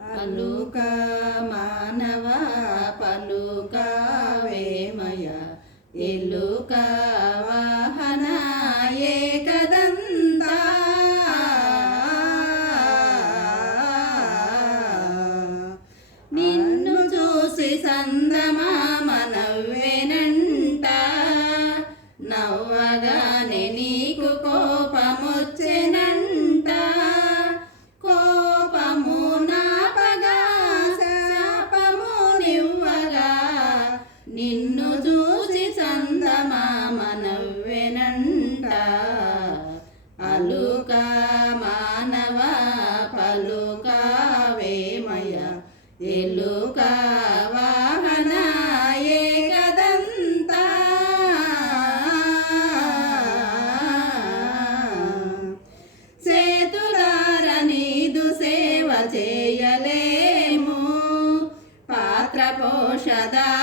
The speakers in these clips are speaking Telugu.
అలుక మానవ పలుక వేమయ ఎలుక వాహన ఏకదంత. నిన్ను చూసి సంత నిన్ను చూసి సందమామ నవ్వెనంట అలుక మానవ పలుక వేమయ ఎలుక వాహన ఏకదంత. చేతులార నీదు సేవ చేయలేము. పాత్ర పోషదాయక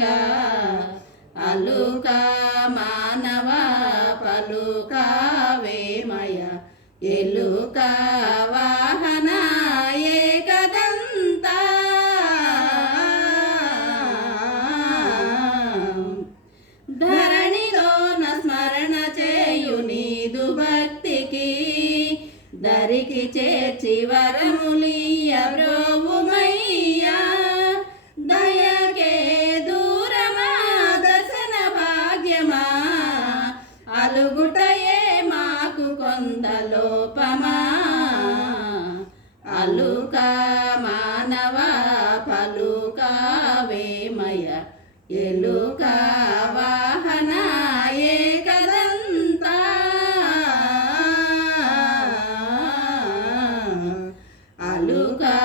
స్తుతింపగా అలుక మానవ పలుక వేమయ. ఎలుక వాహన ఏకదంత. ధరణిలోన స్మరణ చేయు నీదు భక్తికి. దరికి చేర్చి వరములియ బ్రో మాకు లోపమా? అలుక మానవ పలుక వేమయ ఎలుక వాహన ఏకదంత? అలుకా